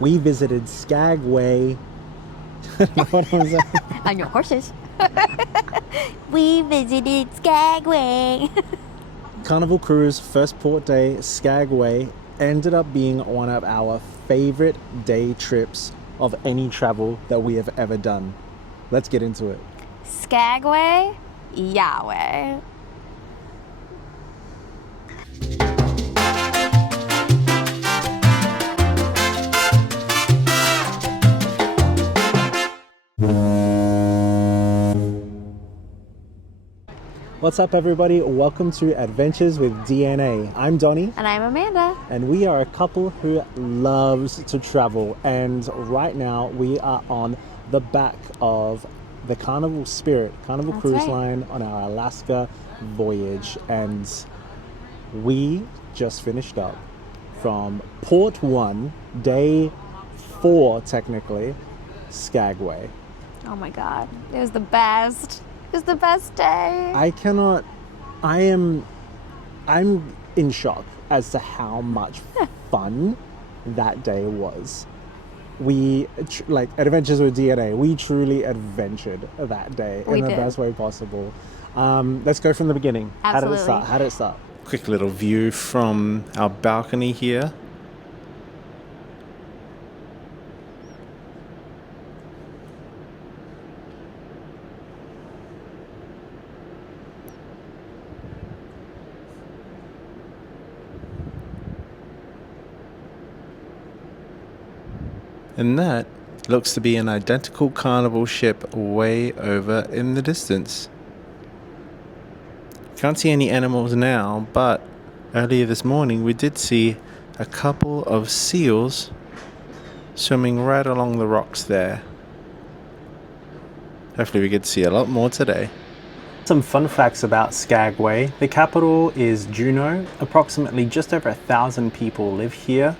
we visited Skagway. What was that? On your horses. We visited Skagway. Carnival Cruise, first port day, Skagway, ended up being one of our favorite day trips of any travel that we have ever done. Let's get into it. Skagway, Yahweh. What's up, everybody? Welcome to Adventures with DNA. I'm Donnie. And I'm Amanda. And we are a couple who loves to travel. And right now we are on the back of the Carnival That's Cruise right. Line on our Alaska voyage. And we just finished up from Port 1, day 4 technically, Skagway. Oh my God. It was the best. It was the best day. I'm in shock as to how much fun that day was. We, like Adventures with DNA, we truly adventured that day in the best way possible. Let's go from the beginning. Absolutely. How did it start? Quick little view from our balcony here. And that looks to be an identical Carnival ship way over in the distance. Can't see any animals now, but earlier this morning we did see a couple of seals swimming right along the rocks there. Hopefully we get to see a lot more today. Some fun facts about Skagway. The capital is Juneau. Approximately just over 1,000 people live here.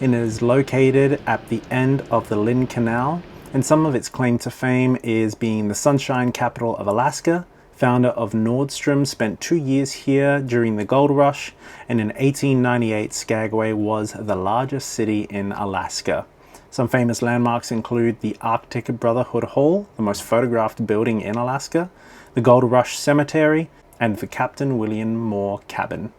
It is located at the end of the Lynn Canal, and some of its claim to fame is being the sunshine capital of Alaska. Founder of Nordstrom spent 2 years here during the gold rush, and in 1898 Skagway was the largest city in Alaska. Some famous landmarks include the Arctic Brotherhood Hall, the most photographed building in Alaska, the Gold Rush Cemetery, and the Captain William Moore Cabin.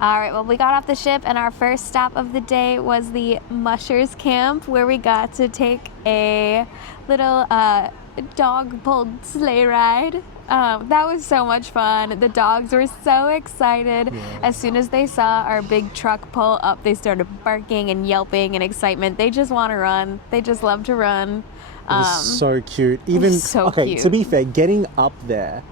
All right, well, we got off the ship and our first stop of the day was the Mushers Camp, where we got to take a little dog-pulled sleigh ride. That was so much fun. The dogs were so excited. Yeah. As soon as they saw our big truck pull up, they started barking and yelping in excitement. They just want to run. They just love to run. It was so cute. Even cute. To be fair, getting up there,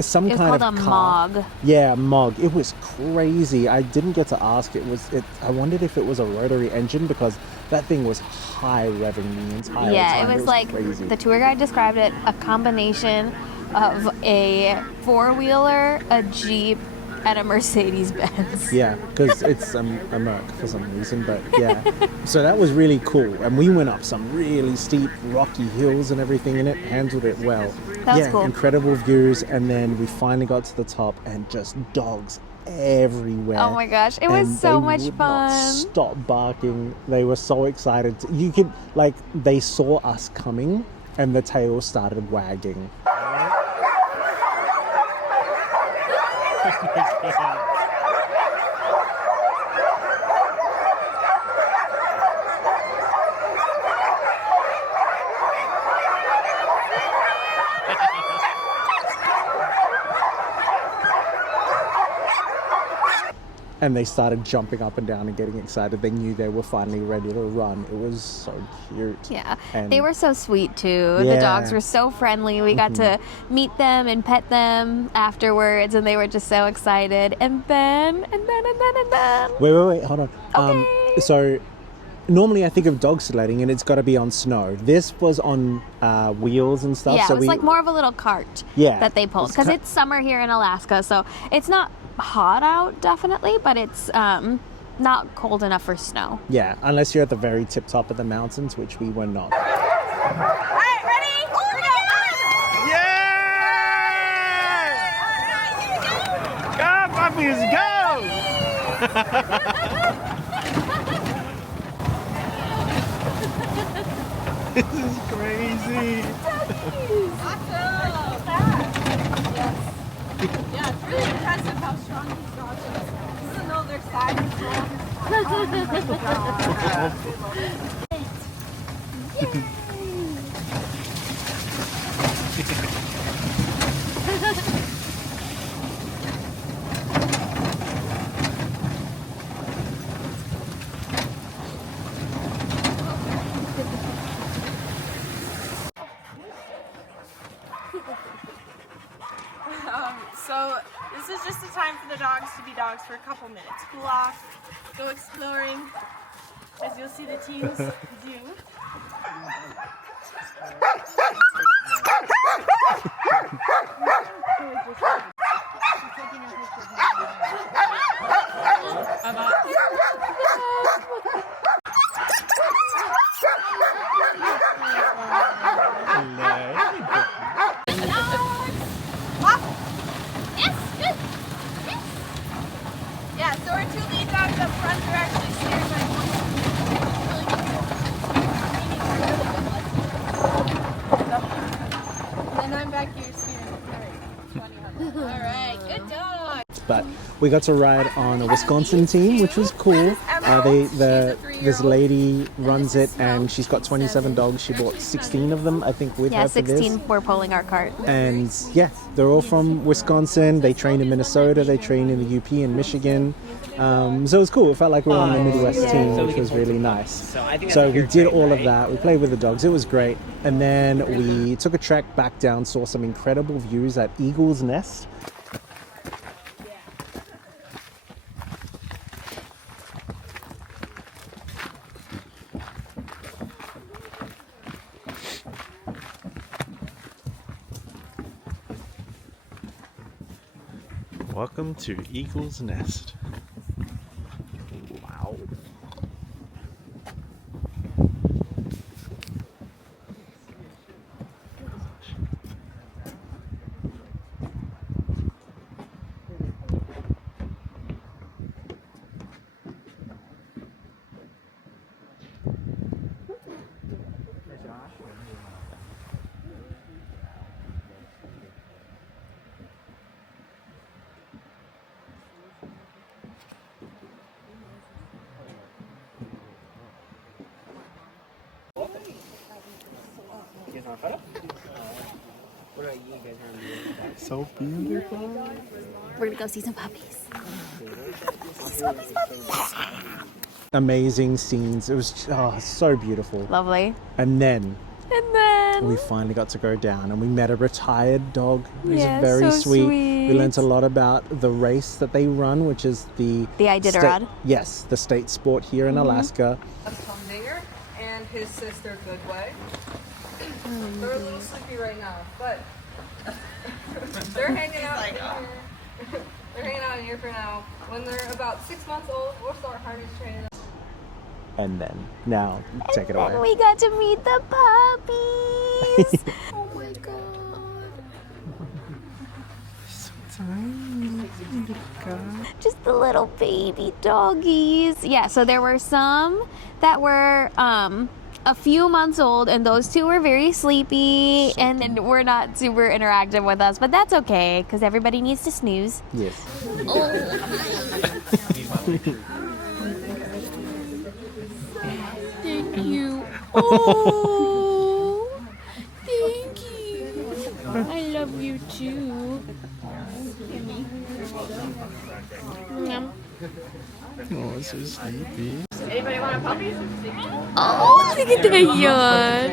some It was kind called of a car. MOG. Yeah, MOG. It was crazy. I didn't get to ask. I wondered if it was a rotary engine because that thing was high revving the entire Yeah, time. it was like crazy. the tour guide described it a combination of a four-wheeler, a Jeep, and a Mercedes-Benz. Yeah, because it's a Merc for some reason, but yeah. So that was really cool. And we went up some really steep, rocky hills and everything in it, handled it well. That was cool. Incredible views. And then we finally got to the top and just dogs everywhere. Oh my gosh, it was so much would fun. Not stop barking. They were so excited. They saw us coming and the tail started wagging. And they started jumping up and down and getting excited. They knew they were finally ready to run. It was so cute. Yeah, And they were so sweet too. The Yeah. dogs were so friendly. We got to meet them and pet them afterwards, and they were just so excited. And then. Wait, hold on. Okay. So normally I think of dog sledding and it's got to be on snow. This was on wheels and stuff. Yeah, so it was like more of a little cart that they pulled. It's Because it's summer here in Alaska, so it's not hot out, definitely, but it's not cold enough for snow. Yeah, unless you're at the very tip top of the mountains, which we were not. All right, ready? Yeah! Go, puppies, go! This is crazy. Awesome. Yes. Yeah, it's really impressive how strong these dogs are. Even though their size is strong. So this is just a time for the dogs to be dogs for a couple minutes. Cool off, go exploring, as you'll see the teens do. Yeah, so our two lead dogs up front are actually steered by one. And I'm back here steering. All right, good dog. But we got to ride on a Wisconsin team, which was cool. This lady runs it, and she's got 27 dogs. She bought 16 of them, I think, with her for this. 16 were pulling our cart. And yeah, they're all from Wisconsin. They train in Minnesota. They train in the UP in Michigan. So it was cool. It felt like we were on the Midwest team, which was really nice. So we did all of that. We played with the dogs. It was great. And then we took a trek back down, saw some incredible views at Eagle's Nest. Welcome to Eagle's Nest. Wow. So beautiful. We're gonna go see some puppies. Amazing scenes. It was so beautiful. Lovely. And then And then we finally got to go down, and we met a retired dog. He was Yeah, very so sweet. sweet. We learnt a lot about the race that they run, which is the Iditarod. Yes, the state sport here in Alaska. That's Humdinger and his sister Goodway. They're a little sleepy right now, but they're hanging out in here. They're hanging out in here for now. When they're about 6 months old, we'll start harness training them. And then, now, take it And away. we got to meet the puppies. Oh my god. So tiny. Just the little baby doggies. Yeah, so there were some that were a few months old, and those two were very sleepy and were not super interactive with us, but that's okay because everybody needs to snooze. Yes. Thank you. Oh, thank you. I love you too. Yum. Oh, so sleepy. Anybody want a puppy? Oh, look at that yawn.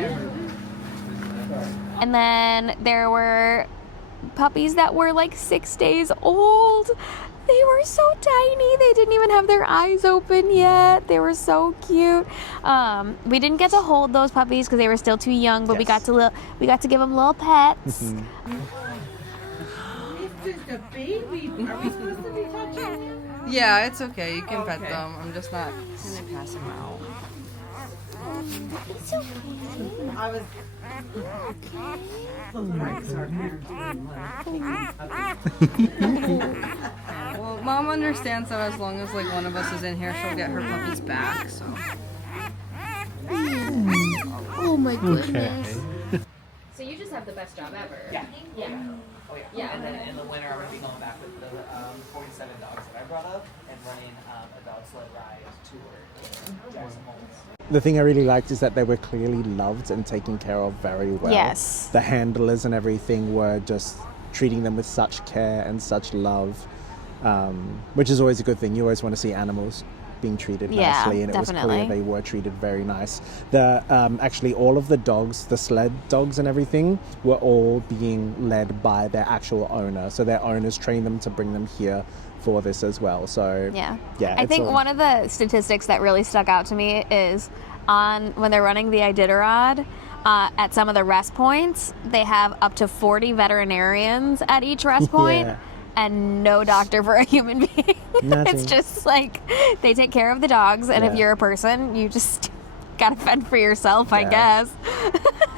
And then there were puppies that were like 6 days old. They were so tiny. They didn't even have their eyes open yet. They were so cute. We didn't get to hold those puppies because they were still too young, but we got to give them little pets. This is a baby. Are we supposed to be touching him? Yeah, it's okay. You can pet them. I'm just not gonna pass them out. It's okay. I was. Well, Mom understands that as long as like one of us is in here, she'll get her puppies back. So. Oh my goodness. So you just have the best job ever. Yeah. Yeah. Oh yeah. Yeah. And then in the winter, I'm gonna be going back with the 47 dogs that I brought up and running a dog sled ride tour in Jackson Hole. The thing I really liked is that they were clearly loved and taken care of very well. Yes. The handlers and everything were just treating them with such care and such love, which is always a good thing. You always want to see animals being treated nicely, and it was clear they were treated very nice. The actually all of the dogs, the sled dogs and everything, were all being led by their actual owner. So their owners trained them to bring them here for this as well. So yeah. I think one of the statistics that really stuck out to me is when they're running the Iditarod, at some of the rest points, they have up to 40 veterinarians at each rest point. Yeah. And no doctor for a human being. It's just like they take care of the dogs, and if you're a person, you just gotta fend for yourself, I guess.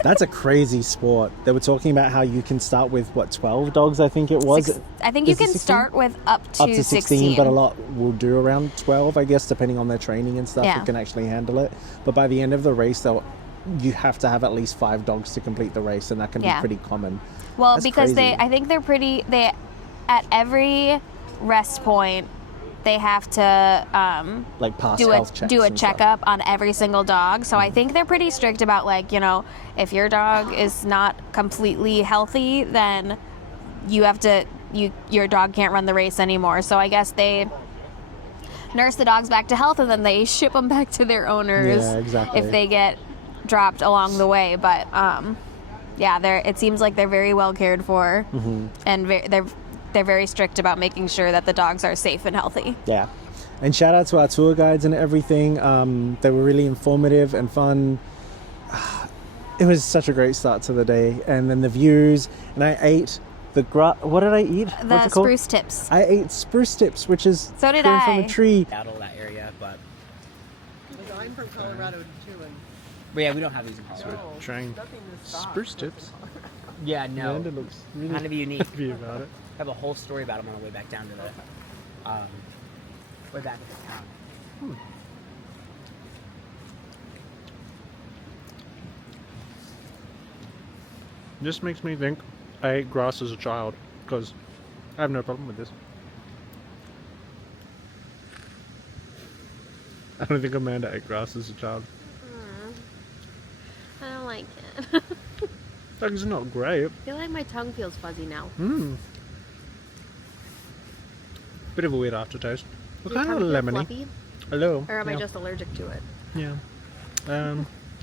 That's a crazy sport. They were talking about how you can start with 12 dogs, I think it was. I think you can start with up to 16, but a lot will do around 12, I guess, depending on their training and stuff. Yeah. Who can actually handle it. But by the end of the race, you have to have at least 5 dogs to complete the race, and that can be pretty common. Well, That's because crazy. I think they at every rest point, they have to like pass do health checks a and stuff. checkup on every single dog. So I think they're pretty strict about, like, you know, if your dog is not completely healthy, then you have to your dog can't run the race anymore. So I guess they nurse the dogs back to health, and then they ship them back to their owners if they get dropped along the way. But it seems like they're very well cared for, and they're very strict about making sure that the dogs are safe and healthy. Yeah. And shout out to our tour guides and everything. They were really informative and fun. It was such a great start to the day. And then the views. And I ate what did I eat? The spruce tips. I ate spruce tips, which is so did from I. a tree. Battle that area, but I'm from Colorado too, but yeah, we don't have these in Colorado. So trying spruce tips. Yeah, no. And it looks really kind of unique. happy about it. I have a whole story about them on the way back down to the way back to the town. This makes me think I ate grass as a child, because I have no problem with this. I don't think Amanda ate grass as a child. I don't like it. Like, it's not great. I feel like my tongue feels fuzzy now. Bit of a weird aftertaste. What Your kind of tongue feel lemony? fluffy? Hello. Or am I just allergic to it? Yeah.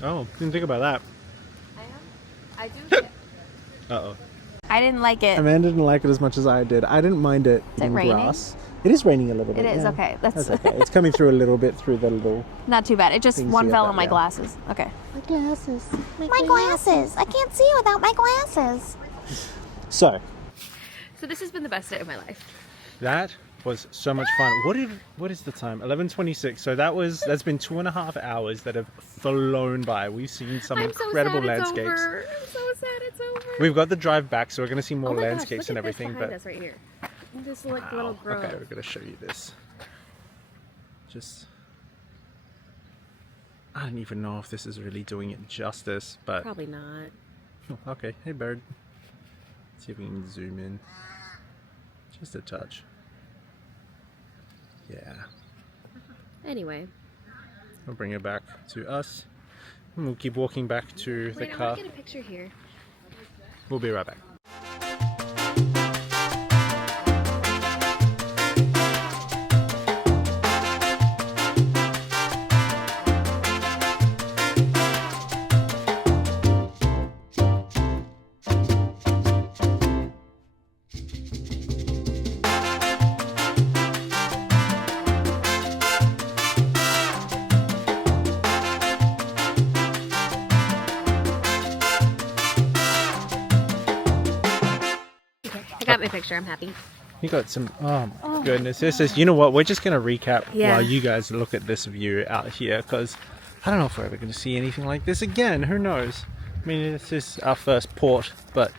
Oh, didn't think about that. I am. I do. Uh-oh. I didn't like it. Amanda didn't like it as much as I did. I didn't mind it Is it in raining? grass. It is raining a little bit. It is, yeah. okay. That's okay. It's coming through a little bit through the little... Not too bad. It just Things one here, fell but on my yeah. glasses. Okay. My glasses. My glasses. I can't see without my glasses. So, So this has been the best day of my life. that was so much fun. What is the time? 11:26. So that's been 2.5 hours that have flown by. We've seen some incredible landscapes. I'm so sad it's over. We've got the drive back, so we're going to see more Oh my gosh, landscapes look and at this everything. behind But us right here. This like little grove. okay, we're going to show you this. I don't even know if this is really doing it justice, but Probably not. okay. Hey, bird. Let's see if we can zoom in. Just a touch. Yeah. Anyway. We'll bring it back to us. And we'll keep walking back to the Wait, I car. want to get a picture here. We'll be right back. I got my picture. I'm happy. You got some, oh my goodness. This is, you know what, we're just going to recap Yeah. while you guys look at this view out here, because I don't know if we're ever going to see anything like this again. Who knows? I mean, this is our first port, but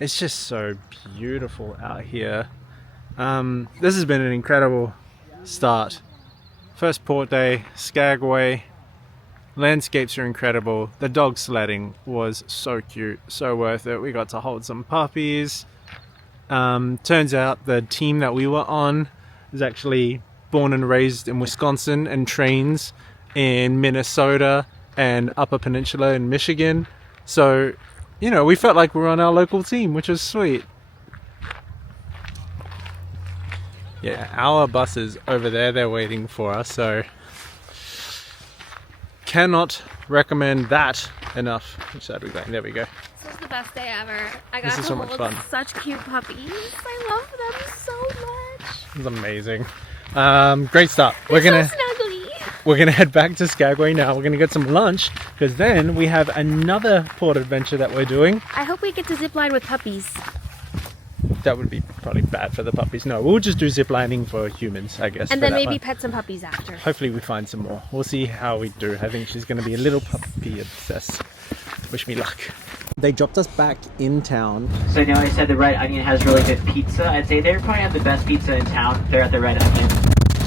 it's just so beautiful out here. This has been an incredible start. First port day, Skagway. Landscapes are incredible. The dog sledding was so cute, so worth it. We got to hold some puppies. Turns out the team that we were on is actually born and raised in Wisconsin and trains in Minnesota and Upper Peninsula in Michigan. So, you know, we felt like we were on our local team, which was sweet. Yeah, our bus is over there. They're waiting for us, so cannot recommend that enough. Which side are we going? There we go. This was the best day ever. I got This is to so much hold fun. such cute puppies. I love them so much. It's amazing. Great start. So snuggly. We're gonna head back to Skagway now. We're gonna get some lunch because then we have another port adventure that we're doing. I hope we get to zip line with puppies. That would be probably bad for the puppies. No, we'll just do zip lining for humans, I guess. And for then that maybe one. pet some puppies after. Hopefully we find some more. We'll see how we do. I think she's gonna be a little puppy obsessed. Wish me luck. They dropped us back in town. So I know I said the Red Onion has really good pizza. I'd say they probably have the best pizza in town. They're at the Red Onion.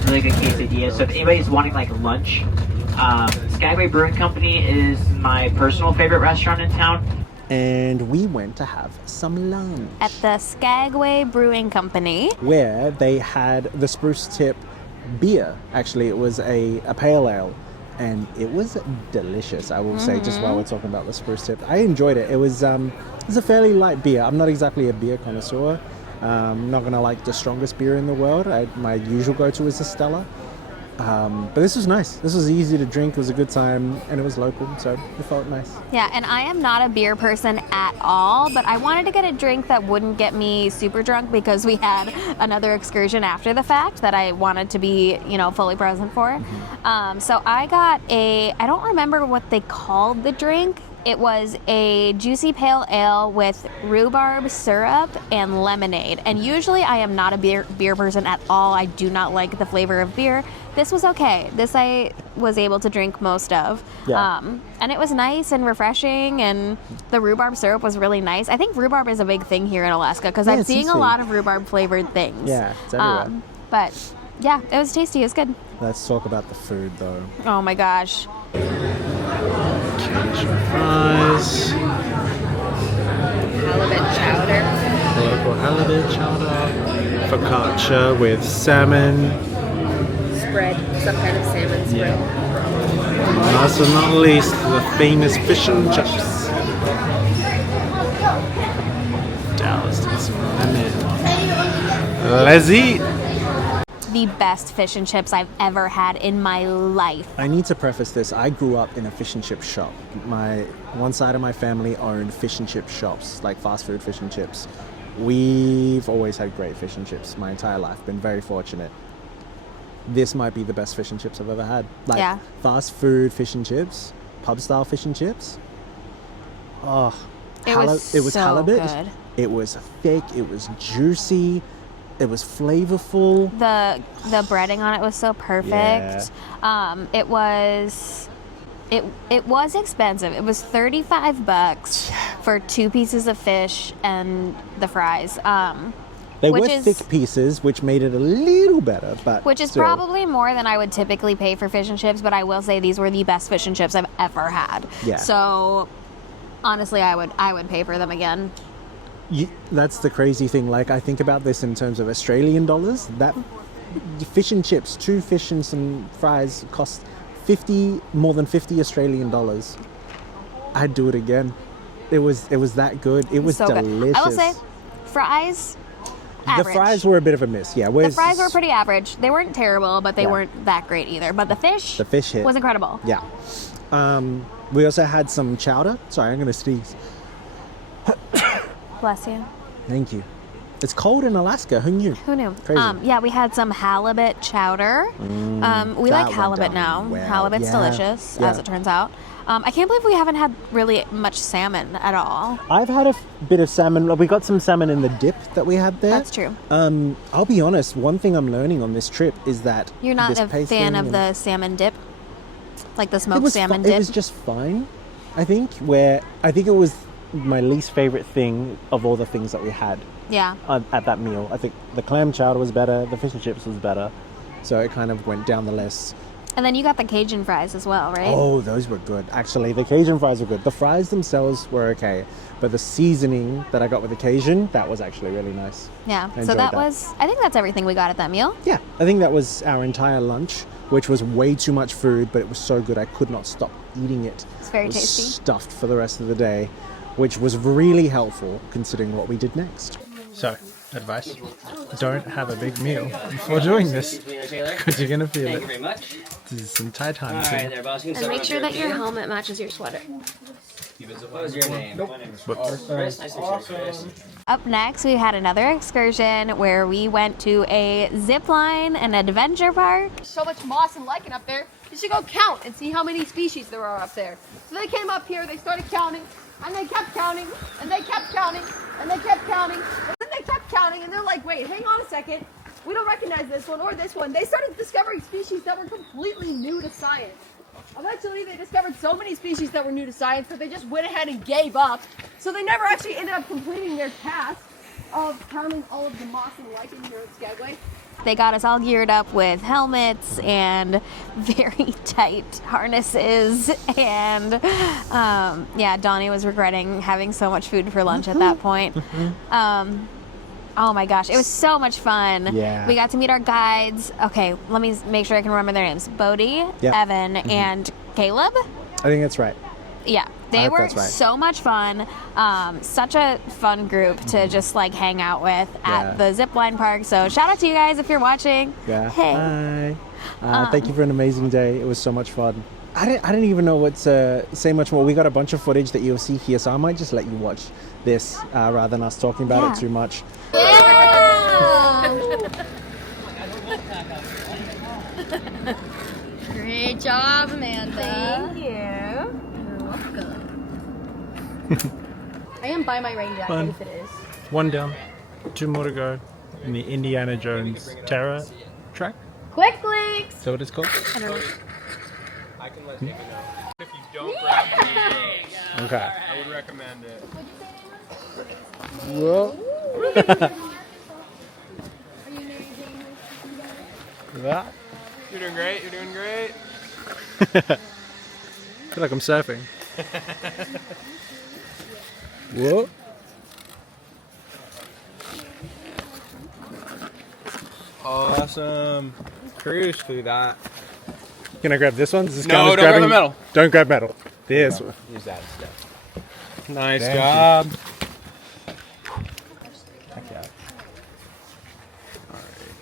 Really good quesadilla. So if anybody's wanting like lunch, Skagway Brewing Company is my personal favorite restaurant in town. And we went to have some lunch. At the Skagway Brewing Company. Where they had the Spruce Tip beer. Actually, it was a pale ale. And it was delicious, I will say, just while we're talking about the Spruce Tip. I enjoyed it. It was a fairly light beer. I'm not exactly a beer connoisseur. I'm not going to like the strongest beer in the world. My usual go-to is a Stella. But this was nice. This was easy to drink. It was a good time. And it was local, so it felt nice. Yeah, and I am not a beer person at all, but I wanted to get a drink that wouldn't get me super drunk because we had another excursion after the fact that I wanted to be, you know, fully present for. So I got I don't remember what they called the drink. It was a juicy pale ale with rhubarb syrup and lemonade. And usually I am not a beer person at all. I do not like the flavor of beer. This was okay. This I was able to drink most of. Yeah. And it was nice and refreshing, and the rhubarb syrup was really nice. I think rhubarb is a big thing here in Alaska because I'm it's seeing a sweet. lot of rhubarb flavored things. Yeah, it's everywhere. But yeah, it was tasty. It was good. Let's talk about the food, though. Oh my gosh. Cajun fries. Halibut chowder. Local halibut chowder. Focaccia with salmon. Spread. Some kind of salmon spread. Last but not least, the famous fish and chips. Doused in some lemon. Let's eat! The best fish and chips I've ever had in my life. I need to preface this. I grew up in a fish and chip shop. One side of my family owned fish and chip shops, like fast food fish and chips. We've always had great fish and chips my entire life. Been very fortunate. This might be the best fish and chips I've ever had. Like Yeah. fast food fish and chips, pub style fish and chips. Oh, It was it was so halibut. good. It was thick. It was juicy. It was flavorful. The breading on it was so perfect. It was expensive. It was $35 for 2 pieces of fish and the fries. They which were is- thick pieces, which made it a little better, but Which is still. probably more than I would typically pay for fish and chips, but I will say these were the best fish and chips I've ever had. Yeah. So honestly, I would pay for them again. That's the crazy thing. Like, I think about this in terms of Australian dollars. That fish and chips, 2 fish and some fries cost more than 50 Australian dollars. I'd do it again. It was that good. It was So good. delicious. I will say, fries, average. the fries were a bit of a miss. Yeah, The fries were pretty average. They weren't terrible, but they Yeah. weren't that great either. But the fish hit. was incredible. Yeah. We also had some chowder. Sorry, I'm gonna sneeze. Bless you. Thank you. It's cold in Alaska. Who knew? Who knew? Crazy. Yeah, we had some halibut chowder. We that like went halibut down now. well. Halibut's Yeah, delicious, yeah. as it turns out. I can't believe we haven't had really much salmon at all. I've had a bit of salmon. We got some salmon in the dip that we had there. That's true. I'll be honest. One thing I'm learning on this trip is that You're not this a pasting fan of and- the salmon dip? Like the It smoked was salmon It dip? was just fine. I think it was my least favorite thing of all the things that we had Yeah. at that meal. I think the clam chowder was better. The fish and chips was better. So it kind of went down the list. And then you got the Cajun fries as well, right? Oh, those were good. Actually, the Cajun fries were good. The fries themselves were okay, but the seasoning that I got with the Cajun, that was actually really nice. Yeah. I So enjoyed that was, I think that's everything we got at that meal. Yeah, I think that was our entire lunch, which was way too much food, but it was so good I could not stop eating it. It's very I was tasty. stuffed for the rest of the day, which was really helpful considering what we did next. So, advice: don't have a big meal before doing this, because you're gonna feel it. This is some tight times here. And make sure that your helmet matches your sweater. What was your name? Up next, we had another excursion where we went to a zip line and adventure park. So much moss and lichen up there. You should go count and see how many species there are up there. So they came up here, they started counting, and they kept counting, and they kept counting, and they kept counting, and then they kept counting, and they're like, wait, hang on a second. We don't recognize this one or this one. They started discovering species that were completely new to science. Eventually, they discovered so many species that were new to science that they just went ahead and gave up. So they never actually ended up completing their task of counting all of the moss and lichen here at Skagway. They got us all geared up with helmets and very tight harnesses. And yeah, Donnie was regretting having so much food for lunch at that point. Oh my gosh, it was so much fun. Yeah. We got to meet our guides. Okay, let me make sure I can remember their names. Bodie, Yep. Evan, and Caleb. I think that's right. Yeah, I they hope were that's right. so much fun. Such a fun group to just like hang out with at the zipline park. So shout out to you guys if you're watching. Yeah. Hey. Hi. Thank you for an amazing day. It was so much fun. I didn't even know what to say much more. We got a bunch of footage that you'll see here, so I might just let you watch this rather than us talking about it too much. Great job, Amanda. Thank you. You're welcome. I am by my rain jacket Fun. if it is. One down, 2 more to go in the Indiana Jones Terror track. Quick links! Is that what it's called? I don't know. I can let you know. If you don't grab the Okay. I would recommend it. Whoa. That. You're doing great, you're doing great. I feel like I'm surfing. Whoa. Awesome. Cruise through that. Can I grab this one? Does this No, count as don't grab grabbing- the metal. Don't grab metal. This one. Use that instead. Nice Thank job. Heck yeah.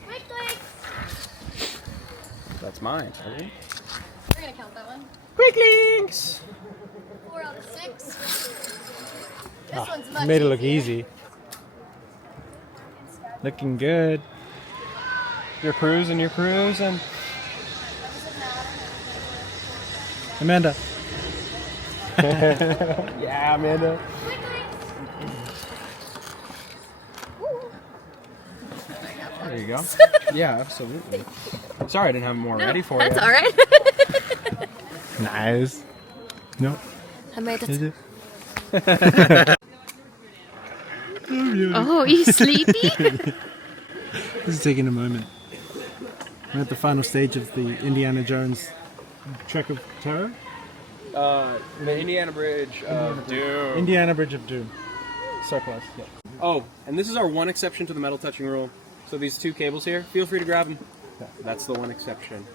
Quick links! That's mine. Ready? We're gonna count that one. Quick links. 4 out of 6. This one's You much made it look easier. easy. Looking good. You're cruising, you're cruising. Amanda. Yeah, Amanda. There you go. Yeah, absolutely. Sorry I didn't have more ready for That's you. alright. Nice. No. I made it. Is it? Oh, you sleepy? This is taking a moment. We're at the final stage of the Indiana Jones Trek of Terror. The Indiana Bridge of Doom. Indiana Bridge of Doom. So close. Yeah. Oh, and this is our one exception to the metal touching rule. So these 2 cables here, feel free to grab them. That's the one exception.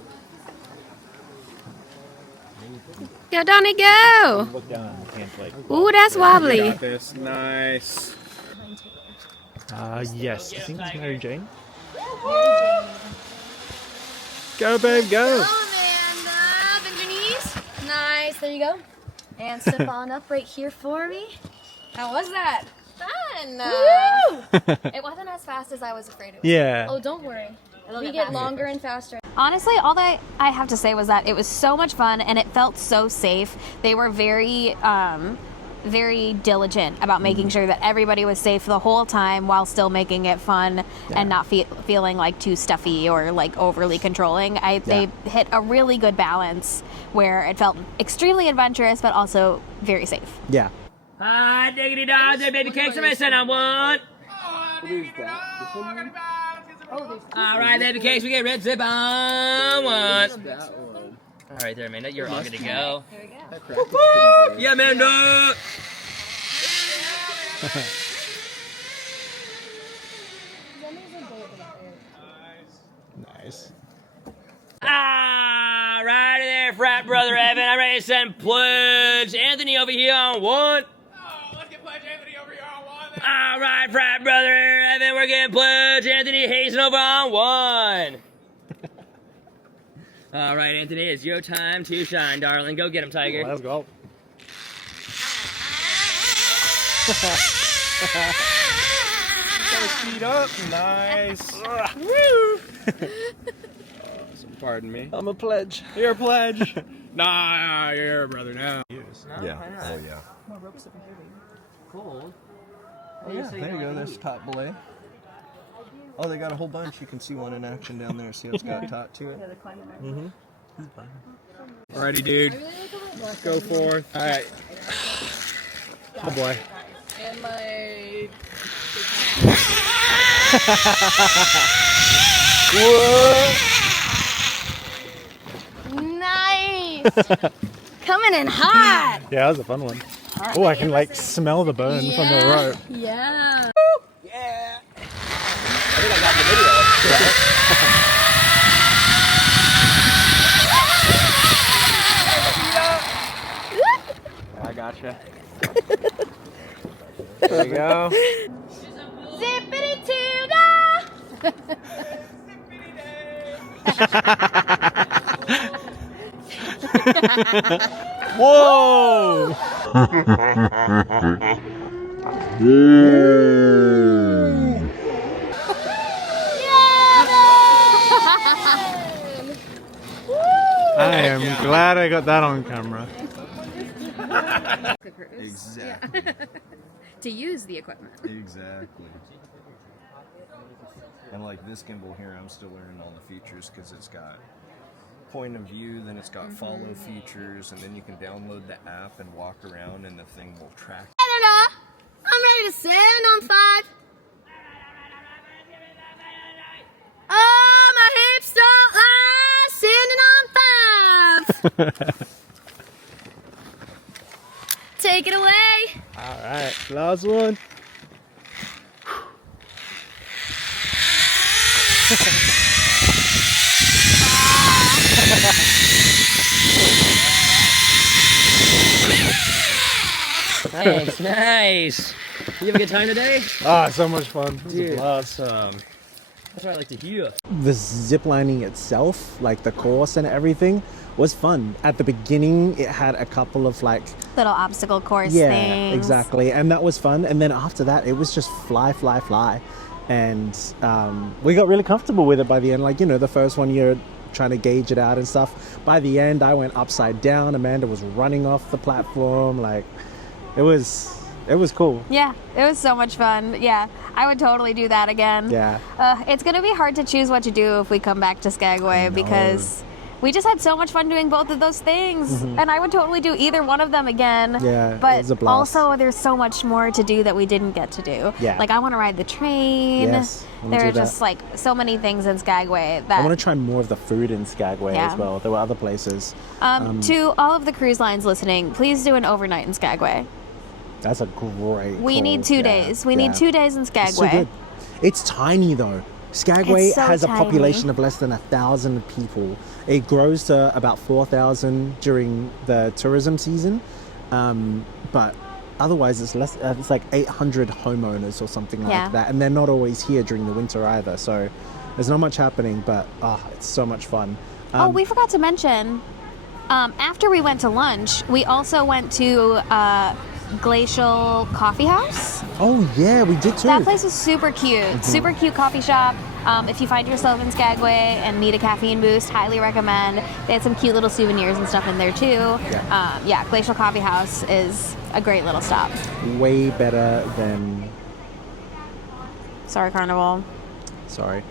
Go, Donnie, go! Look down. Hands like. Ooh, that's You wobbly. got this. Nice. Yes. I think it's Mary Jane. Go, babe, go. Amanda, bend your knees. Nice, there you go. And step on up right here for me. How was that? Fun! It wasn't as fast as I was afraid it was. Yeah. Oh, don't worry. We get longer and faster. Honestly, all that I have to say was that it was so much fun and it felt so safe. They were very diligent about making sure that everybody was safe the whole time while still making it fun and not feeling like too stuffy or like overly controlling. They hit a really good balance where it felt extremely adventurous but also very safe. Yeah. Hi, diggity dog, there, baby cakes. Somebody said I want. All right, baby cakes, we get red zip on one. All right, there, Amanda. You're all good to go. Here we go. Yeah, Amanda! Nice. Ah, right there, frat brother Evan. I'm ready to send Pledge Anthony over here on 1. Let's get Pledge Anthony over here on 1. All right, frat brother Evan, we're getting Pledge Anthony Hazen over on 1. All right, Anthony, it's your time to shine, darling. Go get him, Tiger. Let's go. Speed up. Nice. Woo. Pardon me. I'm a pledge. You're a pledge. Nah, you're a brother now. Yeah. Oh yeah. Cold. Oh yeah, there you go. There's top belay. Oh, they got a whole bunch. You can see one in action down there. See how it's got tot to it? Mm-hmm. Alrighty, dude. Let's go forth. All right. Oh boy. And my... Nice! Coming in hot! Yeah, that was a fun one. Oh, I can like smell the burn from the rope. Yeah. Yeah. I think I got the video. I gotcha. There you go. Zippity tuna! Whoa! I am glad I got that on camera. Exactly. To use the equipment. Exactly. And like this gimbal here, I'm still learning all the features because it's got point of view, then it's got follow features, and then you can download the app and walk around and the thing will track. I'm ready to send on 5. Oh, my hips don't lie, sending on 5. Take it away. All right, last one. Thanks, nice. You have a good time today? Ah, so much fun. Dude, Awesome. that's what I like to hear. The ziplining itself, like the course and everything, was fun. At the beginning, it had a couple of like Little obstacle course yeah, things. exactly, and that was fun. And then after that, it was just fly, and we got really comfortable with it by the end. Like, you know, the first one you're trying to gauge it out and stuff. By the end, I went upside down. Amanda was running off the platform. Like, it was cool. Yeah, it was so much fun. Yeah, I would totally do that again. Yeah. It's going to be hard to choose what to do if we come back to Skagway because we just had so much fun doing both of those things. And I would totally do either one of them again. Yeah, it but was a blast. also there's so much more to do that we didn't get to do. Yeah. Like I want to ride the train. Yes, I wanna there are do just that. like so many things in Skagway that I want to try more of the food in Skagway Yeah. as well. There were other places. to all of the cruise lines listening, please do an overnight in Skagway. That's a great We call. need 2 Yeah, days. We yeah. need 2 days in Skagway. It's so good. It's tiny though. Skagway It's so has a tiny. population of less than 1,000 people. It grows to about 4,000 during the tourism season, but otherwise it's less. It's like 800 homeowners or something like Yeah. that, and they're not always here during the winter either. So there's not much happening, but it's so much fun. Oh, we forgot to mention, after we went to lunch, we also went to Glacial Coffee House. Oh yeah, we did too. That place was super cute. Super cute coffee shop. If you find yourself in Skagway and need a caffeine boost, highly recommend. They had some cute little souvenirs and stuff in there too. Yeah, Glacial Coffee House is a great little stop. Way better than. Sorry, Carnival. Sorry,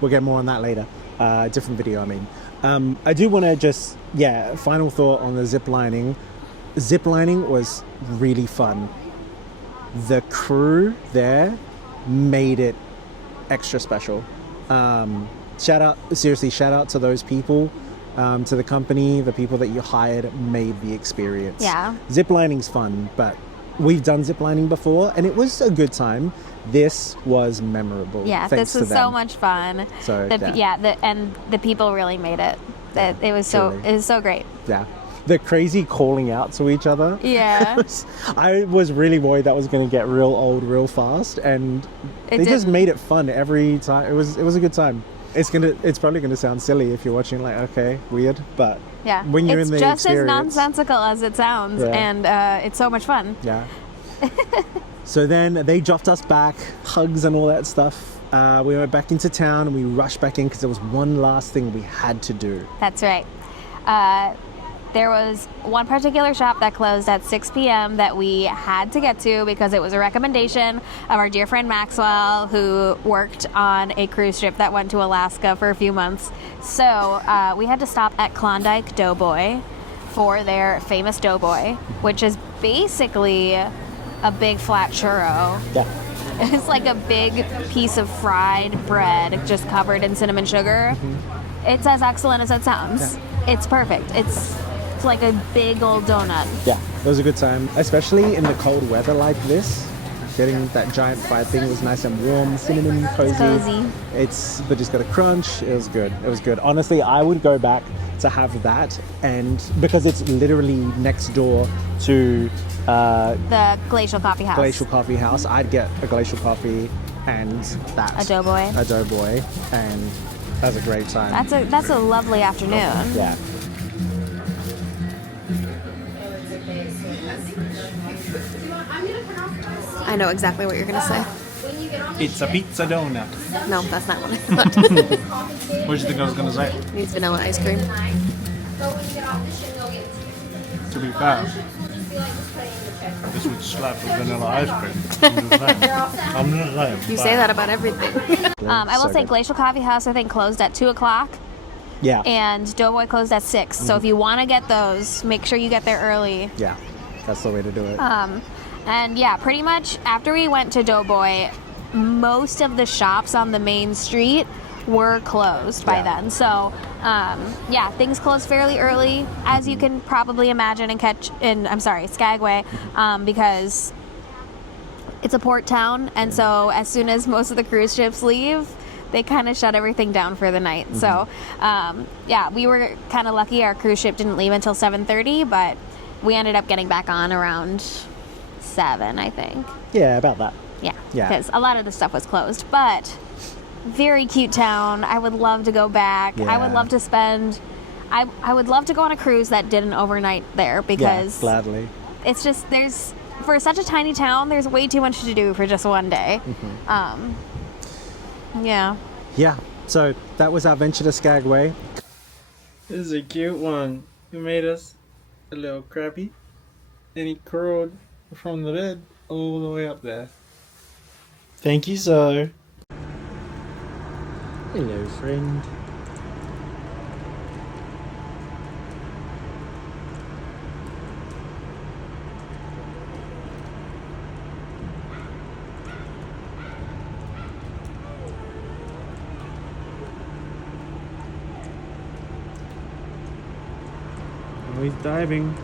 we'll get more on that later. Different video, I mean. I do want to just final thought on the zip lining. Zip lining was really fun. The crew there made it extra special. Shout out to those people. to the company, the people that you hired made the experience. Yeah. Ziplining's fun, but we've done ziplining before and it was a good time. This was memorable. Yeah, thanks this was to them. so much fun. So and the people really made it. It was so great. Yeah. The crazy calling out to each other. Yeah. I was really worried that was going to get real old real fast, and they just made it fun every time. It was a good time. It's probably gonna sound silly if you're watching, like, okay, weird, but yeah, when you're in the experience, it's just as nonsensical as it sounds, and it's so much fun. Yeah. So then they dropped us back, hugs and all that stuff. We went back into town and we rushed back in because there was one last thing we had to do. That's right. There was one particular shop that closed at 6 p.m. that we had to get to because it was a recommendation of our dear friend Maxwell, who worked on a cruise ship that went to Alaska for a few months. So we had to stop at Klondike Doughboy for their famous Doughboy, which is basically a big flat churro. Yeah. It's like a big piece of fried bread just covered in cinnamon sugar. Mm-hmm. It's as excellent as it sounds. Yeah. It's perfect. It's like a big old donut. Yeah, it was a good time, especially in the cold weather like this. Getting that giant fried thing was nice and warm, cinnamon, cozy. But just got a crunch. It was good. It was good. Honestly, I would go back to have that, and because it's literally next door to the Glacial Coffee House. I'd get a glacial coffee and that. A Doughboy, and that's a great time. That's a lovely afternoon. Yeah. I know exactly what you're gonna say. It's a pizza donut. No, that's not what I thought. What did you think I was gonna say? Needs vanilla ice cream. To be fair, this would slap with vanilla ice cream. I'm not lying. You say that about everything. I will say Glacial Coffee House, I think, closed at 2 o'clock. Yeah. And Doughboy closed at 6. So if you want to get those, make sure you get there early. Yeah, that's the way to do it. And yeah, pretty much after we went to Doughboy, most of the shops on the main street were closed by then. So yeah, things closed fairly early, as you can probably imagine in Skagway, because it's a port town, and so as soon as most of the cruise ships leave, they kind of shut everything down for the night. Mm-hmm. So yeah, we were kind of lucky. Our cruise ship didn't leave until 7:30, but we ended up getting back on around 7, I think. Yeah, about that. Yeah, because a lot of the stuff was closed, but very cute town. I would love to go back. I would love to spend. I would love to go on a cruise that did an overnight there, because gladly. It's just for such a tiny town, there's way too much to do for just one day. Mm-hmm. Yeah. Yeah. So that was our venture to Skagway. This is a cute one. He made us a little crabby, and he curled from the bed all the way up there. Thank you, sir. Hello, friend. Oh, he's diving.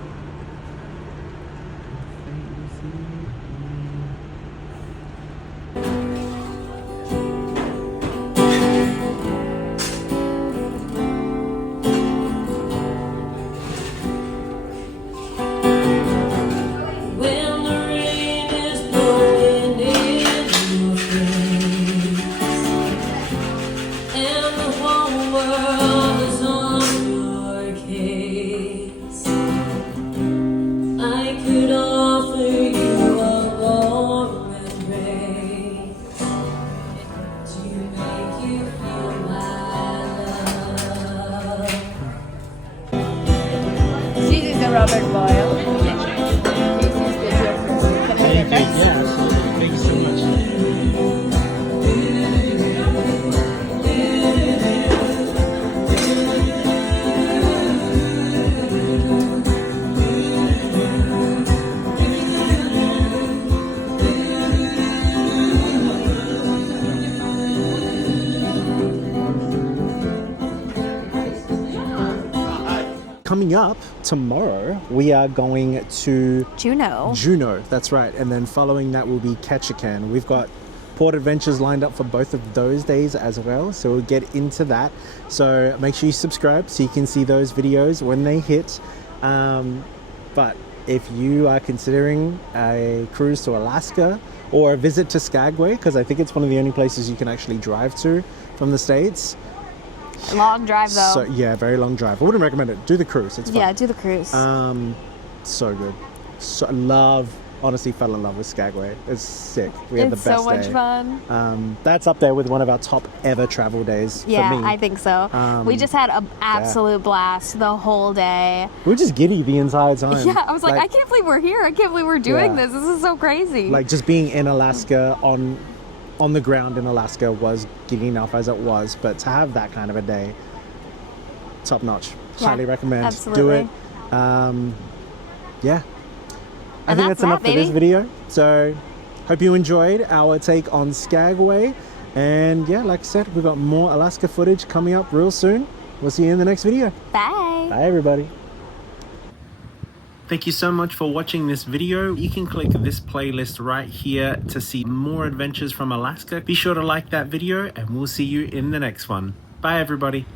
coming up tomorrow, we are going to Juneau. That's right. And then following that will be Ketchikan. We've got port adventures lined up for both of those days as well, so we'll get into that. So make sure you subscribe so you can see those videos when they hit. But if you are considering a cruise to Alaska or a visit to Skagway, because I think it's one of the only places you can actually drive to from the States. Long drive though. So yeah, very long drive. I wouldn't recommend it. Do the cruise. It's fun. Yeah, do the cruise. So good. So honestly fell in love with Skagway. It's sick. We had the best day. It's so much fun. That's up there with one of our top ever travel days for me. Yeah, I think so. We just had an absolute blast the whole day. We were just giddy the entire time. Yeah, I was like I can't believe we're here. I can't believe we're doing this. This is so crazy. Like just being in Alaska on the ground in Alaska was giddy enough as it was, but to have that kind of a day, top notch. Highly recommend. Absolutely. Do it. Yeah. I think that's enough for this video. So hope you enjoyed our take on Skagway. And yeah, like I said, we've got more Alaska footage coming up real soon. We'll see you in the next video. Bye. Bye everybody. Thank you so much for watching this video. You can click this playlist right here to see more adventures from Alaska. Be sure to like that video and we'll see you in the next one. Bye everybody.